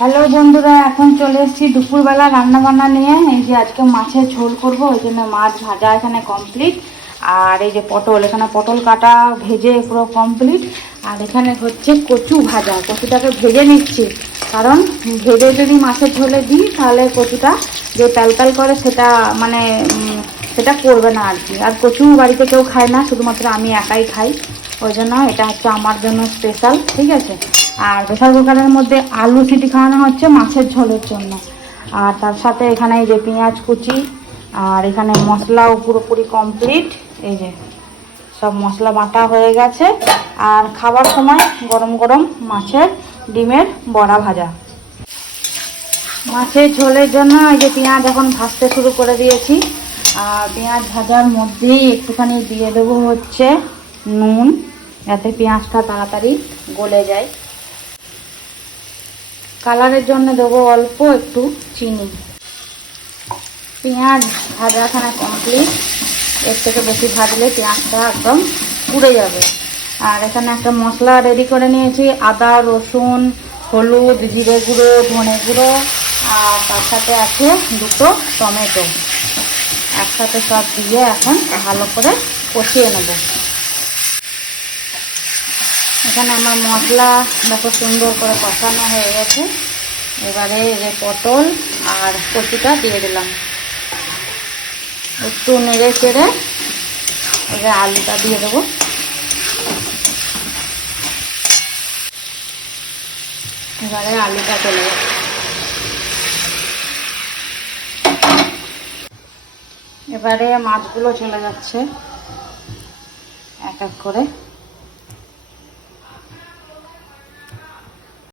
Hello বন্ধুরা, এখন চলে এসেছি দুপুরবেলা রান্না বান্না নিয়ে। এই যে আজকে মাছের ঝোল করব, ওই জন্য মাছ ভাজা এখানে কমপ্লিট। আর এই যে পটল, এখানে পটল কাটা ভেজে পুরো কমপ্লিট। আর এখানে হচ্ছে কচু ভাজা, কচুটাকে ভেজে নিচ্ছি, কারণ ভেজে যদি মাছের ঝোলে দিই তাহলে কচুটা যে প্যাল করে সেটা মানে সেটা করবে না আর কি। আর কচু বাড়িতে কেউ খায় না, শুধুমাত্র আমি একাই খাই, ওই জন্য এটা হচ্ছে আমার জন্য স্পেশাল, ঠিক আছে। আর প্রেসার কুকারের মধ্যে আলু সিটি খাওয়ানো হচ্ছে মাছের ঝোলের জন্য। আর তার সাথে এখানে এই যে পেঁয়াজ কুচি, আর এখানে মশলাও পুরোপুরি কমপ্লিট। এই যে সব মশলা বাটা হয়ে গেছে। আর খাবার সময় গরম গরম মাছের ডিমের বড়া ভাজা। মাছের ঝোলের জন্য এই যে পেঁয়াজ এখন ভাজতে শুরু করে দিয়েছি। আর পেঁয়াজ ভাজার মধ্যেই একটুখানি দিয়ে দেবো হচ্ছে নুন, যাতে পেঁয়াজটা তাড়াতাড়ি গলে যায়। কালারের জন্য দেবো অল্প একটু চিনি। পেঁয়াজ ভাজা এখানে কমপ্লিট। এর থেকে বেশি ভাজলে পেঁয়াজটা একদম পুড়ে যাবে। আর এখানে একটা মশলা রেডি করে নিয়েছি, আদা রসুন হলুদ জিরে গুঁড়ো ধনে গুঁড়ো, আর তার সাথে আছে দুটো টমেটো। একসাথে সব দিয়ে এখন ভালো করে কষিয়ে নেব। এখানে আমার মশলা দেখো সুন্দর করে কষানো হয়ে গেছে। এবারে যে পটল আর কচুটা দিয়ে দিলাম, একটু নেড়ে চেড়ে এবারে আলুটা দিয়ে দেবো। এবারে আলুটা চলে যাবে। এবারে মাছগুলো চলে যাচ্ছে এক এক করে।